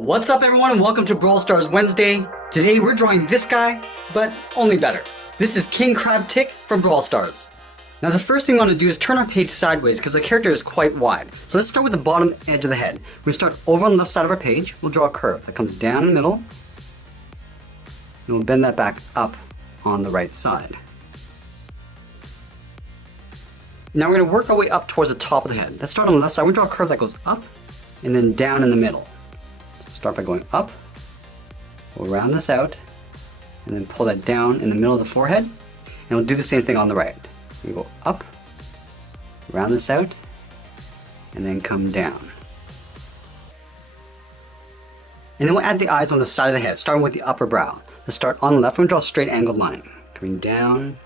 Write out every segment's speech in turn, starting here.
What's up everyone and welcome to Brawl Stars Wednesday. Today we're drawing this guy, but only better. This is King Crab Tick from Brawl Stars. Now the first thing we want to do is turn our page sideways because the character is quite wide. So let's start with the bottom edge of the head. We start over on the left side of our page. We'll draw a curve that comes down in the middle. And we'll bend that back up on the right side. Now we're going to work our way up towards the top of the head. Let's start on the left side. We'll draw a curve that goes up and then down in the middle. Start by going up, we'll round this out, and then pull that down in the middle of the forehead, and we'll do the same thing on the right. We go up, round this out, and then come down. And then we'll add the eyes on the side of the head, starting with the upper brow. Let's start on the left, we're going to draw a straight angled line, coming down,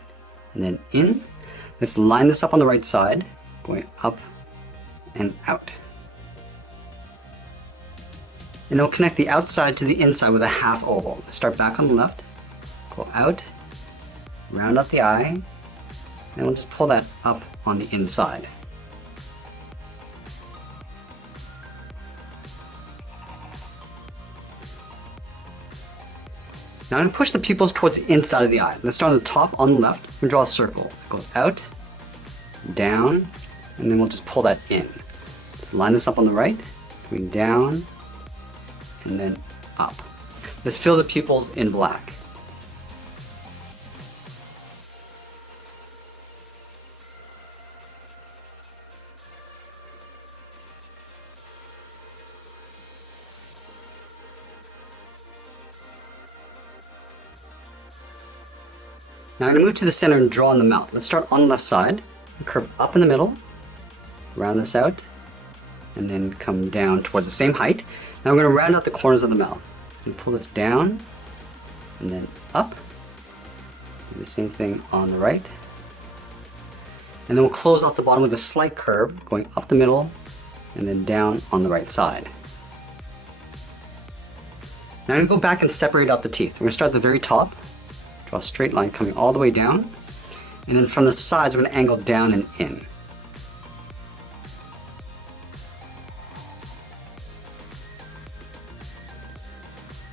and then in. Let's line this up on the right side, going up and out. And then we'll connect the outside to the inside with a half oval. Let's start back on the left, go out, round out the eye, and we'll just pull that up on the inside. Now I'm going to push the pupils towards the inside of the eye. Let's start on the top on the left and draw a circle. It goes out, down, and then we'll just pull that in. Let's line this up on the right, going down, and then up. Let's fill the pupils in black. Now I'm going to move to the center and draw in the mouth. Let's start on the left side, curve up in the middle, round this out, and then come down towards the same height. Now we're going to round out the corners of the mouth. And pull this down, and then up. Do the same thing on the right. And then we'll close off the bottom with a slight curve, going up the middle, and then down on the right side. Now I'm going to go back and separate out the teeth. We're going to start at the very top, draw a straight line coming all the way down, and then from the sides we're going to angle down and in.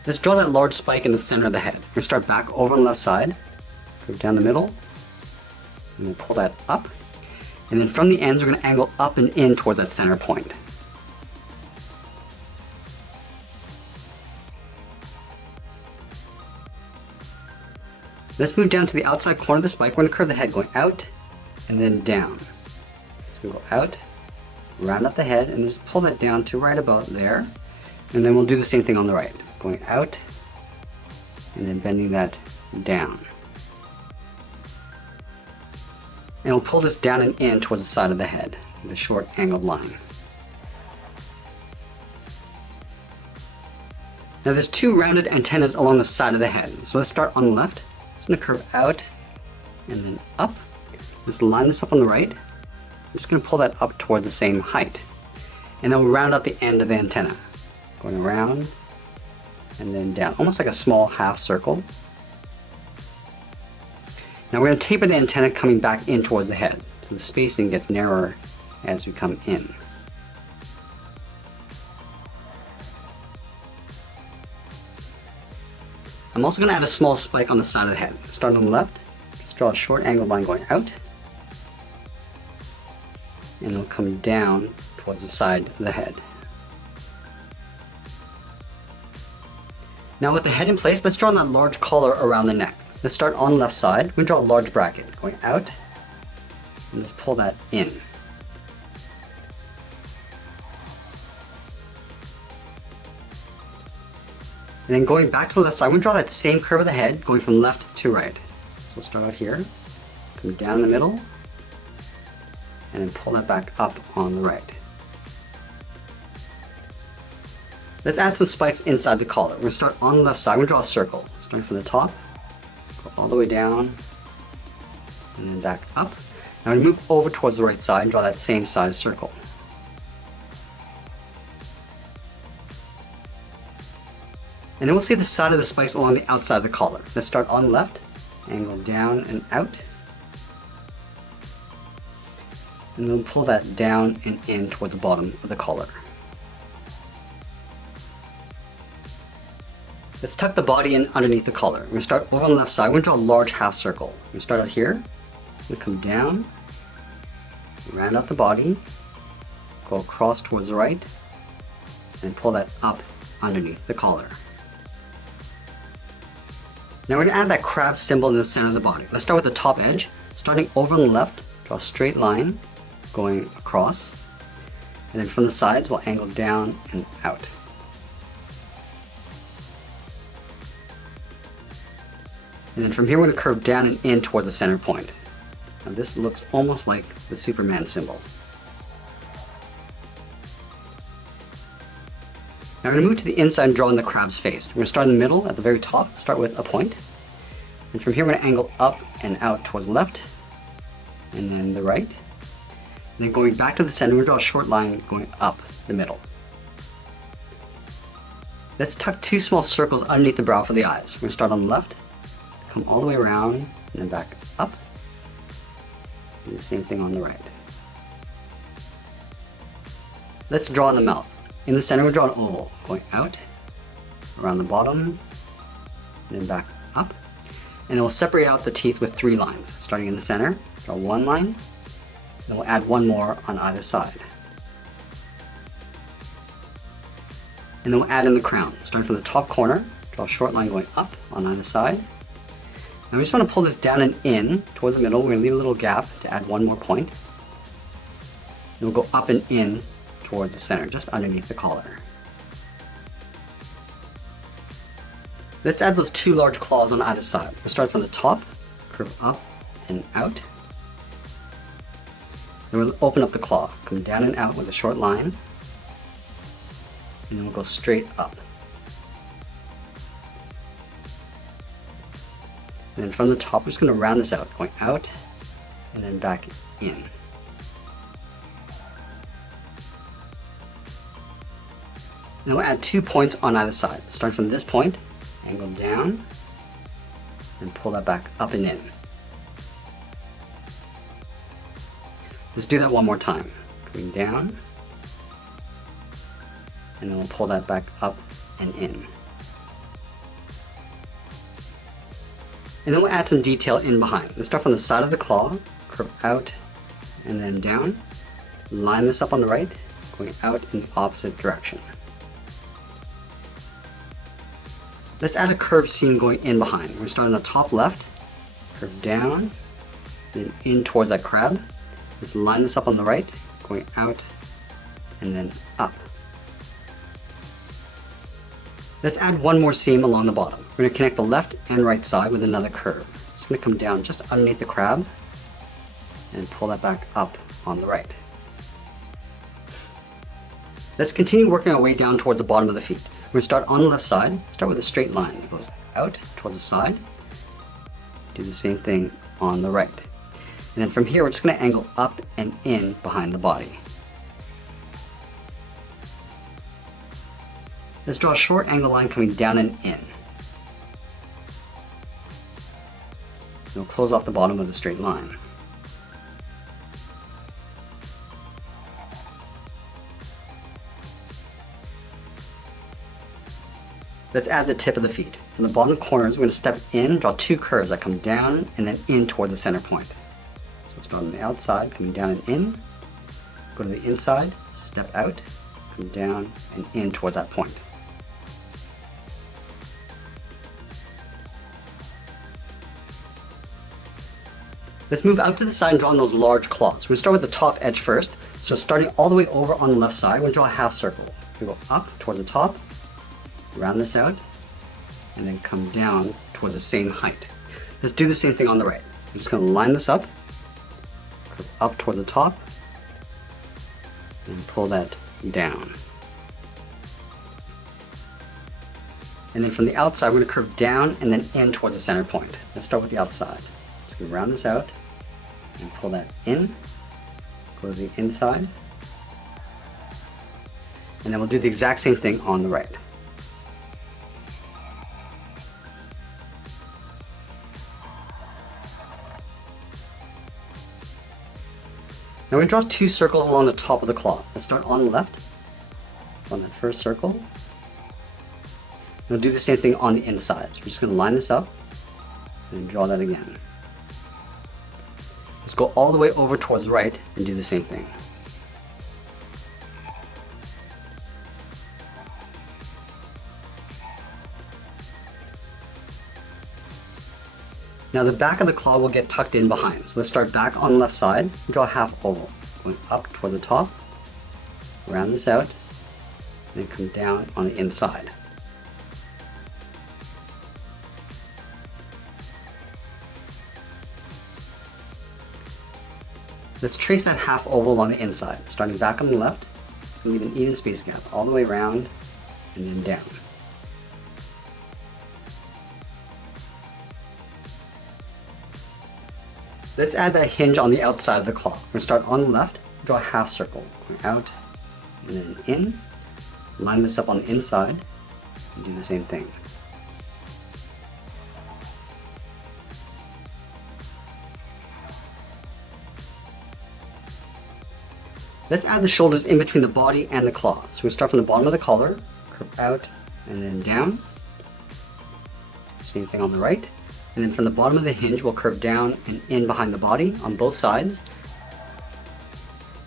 Let's draw that large spike in the center of the head. We're going to start back over on the left side, go down the middle, and we'll pull that up. And then from the ends, we're going to angle up and in towards that center point. Let's move down to the outside corner of the spike. We're going to curve the head going out and then down. So we go out, round up the head, and just pull that down to right about there. And then we'll do the same thing on the right. Going out and then bending that down. And we'll pull this down and in towards the side of the head with a short angled line. Now there's two rounded antennas along the side of the head. So let's start on the left. Just going to curve out and then up. Let's line this up on the right. I'm just going to pull that up towards the same height. And then we'll round out the end of the antenna. Going around and then down, almost like a small half circle. Now we're going to taper the antenna coming back in towards the head, so the spacing gets narrower as we come in. I'm also going to add a small spike on the side of the head. Start on the left, just draw a short angled line going out, and it'll come down towards the side of the head. Now with the head in place, let's draw that large collar around the neck. Let's start on the left side. We're going to draw a large bracket going out and just pull that in. And then going back to the left side, we're going to draw that same curve of the head going from left to right. So we'll start out here, come down in the middle, and then pull that back up on the right. Let's add some spikes inside the collar. We're going to start on the left side. We're going to draw a circle. Starting from the top, go all the way down, and then back up. Now we move over towards the right side and draw that same size circle. And then we'll see the side of the spikes along the outside of the collar. Let's start on the left, angle down and out. And then pull that down and in toward the bottom of the collar. Let's tuck the body in underneath the collar. We're going to start over on the left side. We're going to draw a large half circle. We're going to start out here. We're going to come down, round out the body, go across towards the right, and pull that up underneath the collar. Now we're going to add that crab symbol in the center of the body. Let's start with the top edge. Starting over on the left, draw a straight line going across. And then from the sides, we'll angle down and out. And then from here, we're going to curve down and in towards the center point. Now this looks almost like the Superman symbol. Now we're going to move to the inside and draw in the crab's face. We're going to start in the middle at the very top, start with a point. And from here, we're going to angle up and out towards the left, and then the right. And then going back to the center, we're going to draw a short line going up the middle. Let's tuck two small circles underneath the brow for the eyes. We're going to start on the left, come all the way around, and then back up. And the same thing on the right. Let's draw in the mouth. In the center, we'll draw an oval going out, around the bottom, and then back up. And then we'll separate out the teeth with 3 lines. Starting in the center, draw 1 line, then we'll add 1 more on either side. And then we'll add in the crown. Starting from the top corner, draw a short line going up on either side. Now we just want to pull this down and in towards the middle. We're going to leave a little gap to add 1 more point. And we'll go up and in towards the center, just underneath the collar. Let's add those 2 large claws on either side. We'll start from the top, curve up and out. Then we'll open up the claw, come down and out with a short line, and then we'll go straight up. And then from the top, we're just going to round this out, going out and then back in. Then we'll add 2 points on either side. Starting from this point, angle down, and pull that back up and in. Let's do that one more time. Coming down, and then we'll pull that back up and in. And then we'll add some detail in behind. Let's start from the side of the claw, curve out, and then down. Line this up on the right, going out in the opposite direction. Let's add a curved seam going in behind. We're going to start on the top left, curve down, then in towards that crab. Let's line this up on the right, going out, and then up. Let's add 1 more seam along the bottom. We're going to connect the left and right side with another curve. It's going to come down just underneath the crab, and pull that back up on the right. Let's continue working our way down towards the bottom of the feet. We're going to start on the left side, start with a straight line that goes out towards the side. Do the same thing on the right. And then from here, we're just going to angle up and in behind the body. Let's draw a short angle line coming down and in. And we'll close off the bottom of the straight line. Let's add the tip of the feet. From the bottom corners, we're going to step in, draw 2 curves that come down and then in toward the center point. So we'll start on the outside, coming down and in, go to the inside, step out, come down and in towards that point. Let's move out to the side and draw in those large claws. We're going to start with the top edge first. So starting all the way over on the left side, we're going to draw a half circle. We go up towards the top, round this out, and then come down towards the same height. Let's do the same thing on the right. I'm just going to line this up, curve up towards the top, and pull that down. And then from the outside, we're going to curve down and then in towards the center point. Let's start with the outside. Just going to round this out and pull that in, go to the inside, and then we'll do the exact same thing on the right. Now we're going to draw 2 circles along the top of the claw. Let's start on the left, on that first circle. we'll do the same thing on the inside. So we're just going to line this up and draw that again. Let's go all the way over towards the right and do the same thing. Now the back of the claw will get tucked in behind. So let's start back on the left side and draw a half oval. Going up toward the top, round this out, and then come down on the inside. Let's trace that half oval on the inside, starting back on the left, and leave an even space gap all the way around and then down. Let's add that hinge on the outside of the claw. We're going to start on the left, draw a half circle, going out and then in, line this up on the inside, and do the same thing. Let's add the shoulders in between the body and the claw. So we start from the bottom of the collar, curve out and then down. Same thing on the right. And then from the bottom of the hinge, we'll curve down and in behind the body on both sides.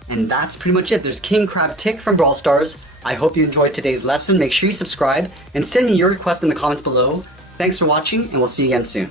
And that's pretty much it. There's King Crab Tick from Brawl Stars. I hope you enjoyed today's lesson. Make sure you subscribe and send me your request in the comments below. Thanks for watching, and we'll see you again soon.